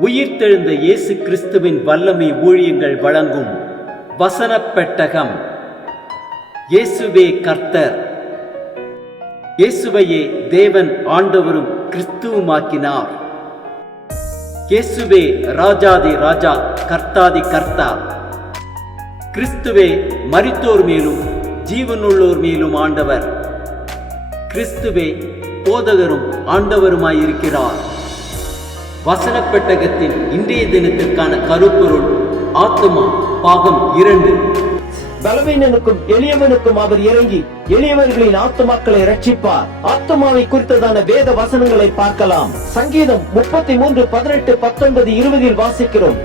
உயிர்த்தெழுந்த இயேசு கிறிஸ்துவின் வல்லமை ஊழியங்கள் வழங்கும் வசனப் பெட்டகம். இயேசுவே கர்த்தர். இயேசுவையே தேவன் ஆண்டவரும் கிறிஸ்துவுமாக்கினார். இயேசுவே ராஜாதி ராஜா, கர்த்தாதி கர்த்தா. கிறிஸ்துவே மரித்தோர் மேலும் ஜீவனுள்ளோர் மேலும் ஆண்டவர். கிறிஸ்துவே போதகரும் ஆண்டவருமாயிருக்கிறார். வசனப் பெட்டகத்தின் இன்றைய தினத்திற்கான கருப்பொருள் ஆத்துமா பாகம் 2. பலவீனனுக்கும் எளியவனுக்கும் அவர் இறங்கி எளியவர்களின் ஆத்துமாக்களை ரட்சிப்பார். ஆத்துமாவை குறித்ததான வேத வசனங்களை பார்க்கலாம். சங்கீதம் 33, 18, 19, 20 வாசிக்கிறோம்.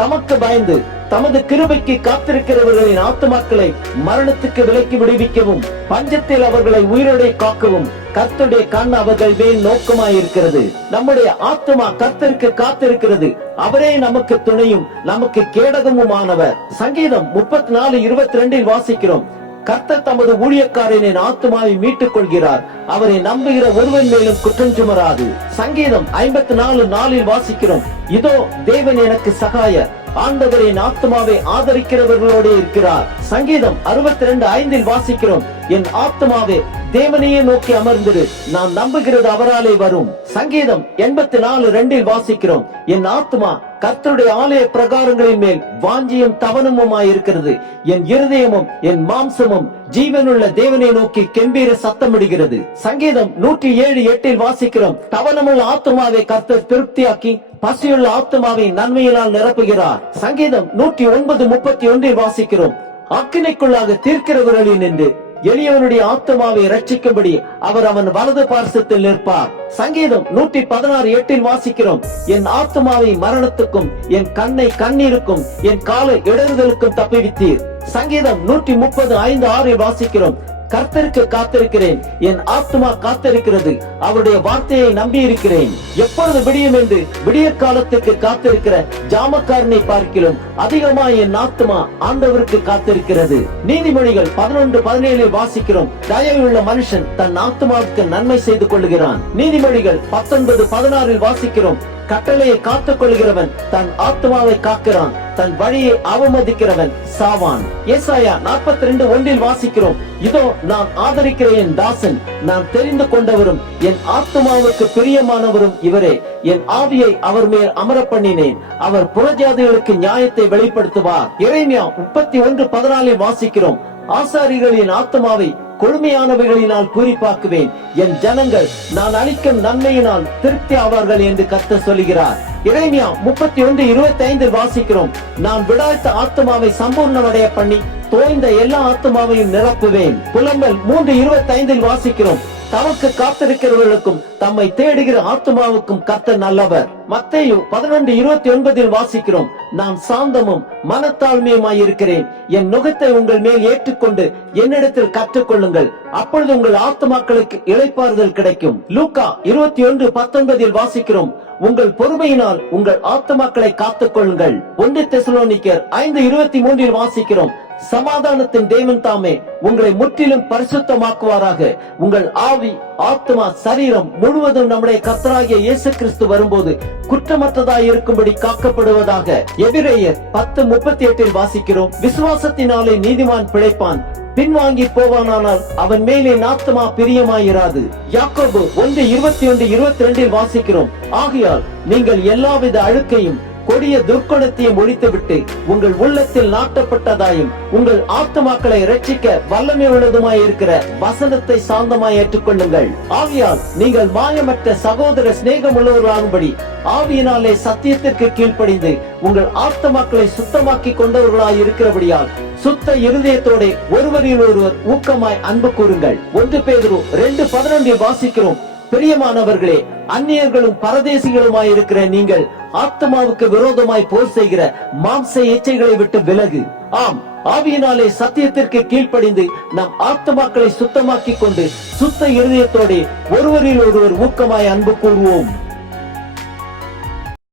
தமக்கு பயந்து தமது கிருபைக்கு காத்திருக்கிறவர்களின் ஆத்துமாக்களை மரணத்துக்கு விலக்கி விடுவிக்கவும் பஞ்சத்தில் அவர்களை உயிரோடே காக்கவும் கர்த்தருடைய கண் அவர்கள் மேல் நோக்கமாயிருக்கிறது. நம்முடைய ஆத்துமா கர்த்தருக்கு காத்திருக்கிறது. அவரே நமக்கு துணையும் நமக்கு கேடகமுமானவர். சங்கீதம் 34, 22 வாசிக்கிறோம். கர்த்தர் தமது ஊழியக்காரனின் ஆத்துமாவை மீட்டுக் கொள்கிறார். அவரை நம்புகிற ஒருவன் மேலும் குற்றம் சுமராது. சங்கீதம் 54, 4 வாசிக்கிறோம். இதோ தேவன் எனக்கு சகாயர், ஆண்டவரின் ஆத்துமாவை ஆதரிக்கிறவர்களோடு இருக்கிறார். சங்கீதம் 62, 5 வாசிக்கிறோம். என் ஆத்துமாவே தேவனையே நோக்கி அமர்ந்திரு, நான் நம்புகிறது அவராலே வரும். சங்கீதம் 84, 2 வாசிக்கிறோம். என் ஆத்துமா கர்த்தருடைய ஆலய பிரகாரங்களின் மேல் வாஞ்சியும் தவனமுமாயிருக்கிறது. என் இருதயமும் என் மாம்சமும் ஜீவனுள்ள தேவனை நோக்கி கெம்பீர சத்தமிடுகிறது. சங்கீதம் 107, 8 வாசிக்கிறோம். தவனமுள்ள ஆத்துமாவை கர்த்தர் திருப்தியாக்கி பசியுள்ள ஆத்துமாவை நன்மையினால் நிரப்புகிறார். சங்கீதம் 109, 31 வாசிக்கிறோம். அக்கினைக்குள்ளாக தீர்க்கிறவர்களில் நின்று எளியவனுடைய ஆத்துமாவை ரட்சிக்கும்படி அவர் அவன் வலது பார்சத்தில் நிற்பார். சங்கீதம் 116, 8 வாசிக்கிறோம். என் ஆத்துமாவை மரணத்துக்கும் என் கண்ணை கண்ணீருக்கும் என் காலை இடறுதலுக்கும் தப்புவித்தீர். சங்கீதம் 130, 5, 6 வாசிக்கிறோம். கர்த்தருக்கு காத்திருக்கிறேன், என் ஆத்துமா காத்திருக்கிறது, அவருடைய வார்த்தையை நம்பி இருக்கிறேன். எப்பொழுது விடியும் என்று விடியற் காலத்துக்கு காத்திருக்கிற ஜாமக்காரனை பார்க்கிலும் அதிகமாய் என் ஆத்துமா ஆண்டவருக்கு காத்திருக்கிறது. நீதிமொழிகள் 11, 17 வாசிக்கிறோம். தயவுள்ள மனுஷன் தன் ஆத்துமாவுக்கு நன்மை செய்து கொள்ளுகிறான். நீதிமொழிகள் 19, 16 வாசிக்கிறோம். கட்டளையை காத்துக் கொள்கிறவன் தன் ஆத்துமாவை காக்கிறான், தன் வழியை அவமதிக்கிறவன் சாவான். ஏசாயா 42, 1 வாசிக்கிறோம். இதோ நான் ஆதரிக்கிற என் தாசன், நான் தெரிந்து கொண்டவரும் என் ஆத்துமாவுக்கு பிரியமானவரும் இவரே. என் ஆவியை அவர் மேல் அமர பண்ணினேன், அவர் புறஜாதிகளுக்கு நியாயத்தை வெளிப்படுத்துவார். எரேமியா 31, 14 வாசிக்கிறோம். ஆசாரிகளின் ஆத்துமாவை கொழுமையானவைகளினால் பூரிப்பாக்குவேன், என் ஜனங்கள் நான் அளிக்கும் நன்மையினால் திருப்தி ஆவார்கள் என்று கர்த்தர் சொல்கிறார். எரேமியா 31, 25 வாசிக்கிறோம். நான் விடாய்த்த ஆத்துமாவை சம்பூர்ணமடைய பண்ணி தோய்ந்த எல்லா ஆத்துமாவையும் நிரப்புவேன். புலம்பல் 3, 25 வாசிக்கிறோம். தமக்கு காத்திருக்கிறவர்களுக்கும் தம்மை தேடுகிற ஆத்துமாவுக்கும் கர்த்தர் நல்லவர். மத்தேயு 11, 29 வாசிக்கிறோம். நான் சாந்தமும் மனத்தாழ்மையுமாயிருக்கிறேன், என் நுகத்தை உங்கள் மேல் ஏற்றுக்கொண்டு என்னிடத்தில் கற்றுக்கொள்ளுங்கள், அப்பொழுது உங்கள் ஆத்துமாக்களுக்கு இளைப்பாறுதல் கிடைக்கும். லூக்கா 21, 19 வாசிக்கிறோம். உங்கள் பொறுமையினால் உங்கள் ஆத்துமாக்களை காத்துக் கொள்ளுங்கள். 1 தெசலோனிக்கர் 5, 23 வாசிக்கிறோம். சமாதானத்தின் தேவன் தாமே உங்களை முற்றிலும் பரிசுத்தமாக்குவாராக. உங்கள் ஆவி, ஆத்மா, சரீரம் முழுவதும் நம்முடைய கர்த்தராகிய இயேசு கிறிஸ்து வரும்போது குற்றமற்றதாய் இருக்கும்படி காக்கப்படுவதாக. எபிரேயர் 10:38 வாசிக்கிறோம். விசுவாசத்தினாலே நீதிமான் பிழைப்பான், பின்வாங்கி போவானால் அவன் மேலே ஆத்துமா பிரியமாயிராது. யாக்கோபு 1:21, 22 வாசிக்கிறோம். ஆகையால் நீங்கள் எல்லாவித அழுக்கையும் கொடிய துர்க்குணத்தையும் ஒழித்துவிட்டு உங்கள் உள்ளத்தில் நாட்டப்பட்டதாயும் உங்கள் ஆத்துமாக்களை ரட்சிக்க வல்லமை உள்ளதுமாய் இருக்கிற வசனத்தை சாந்தமாய் ஏற்றுக்கொள்ளுங்கள். ஆகையால் நீங்கள் மாயமற்ற சகோதர சிநேகம் உள்ளவர்களாகும்படி ஆவியினாலே சத்தியத்திற்கு கீழ்ப்படிந்து உங்கள் ஆத்துமாக்களை சுத்தமாக்கி கொண்டவர்களாய் இருக்கிறபடியால் சுத்த இருதயத்தோட ஒருவரில் ஒருவர் ஊக்கமாய் அன்பு கூறுங்கள். 1 பேதுரு 2:11 வாசிக்கிறோம். பிரியமானவர்களே, அந்நியர்களும் பரதேசிகளுமாய் இருக்கிற நீங்கள் ஆத்மாவுக்கு விரோதமாய் போர் செய்கிற மாம்ச இச்சைகளை விட்டு விலகு. ஆம், ஆவியினாலே சத்தியத்திற்கு கீழ்ப்படிந்து நம் ஆத்மாக்களை சுத்தமாக்கி கொண்டு சுத்த இருதயத்தோட ஒருவரில் ஒருவர் ஊக்கமாய் அன்பு கூறுவோம்.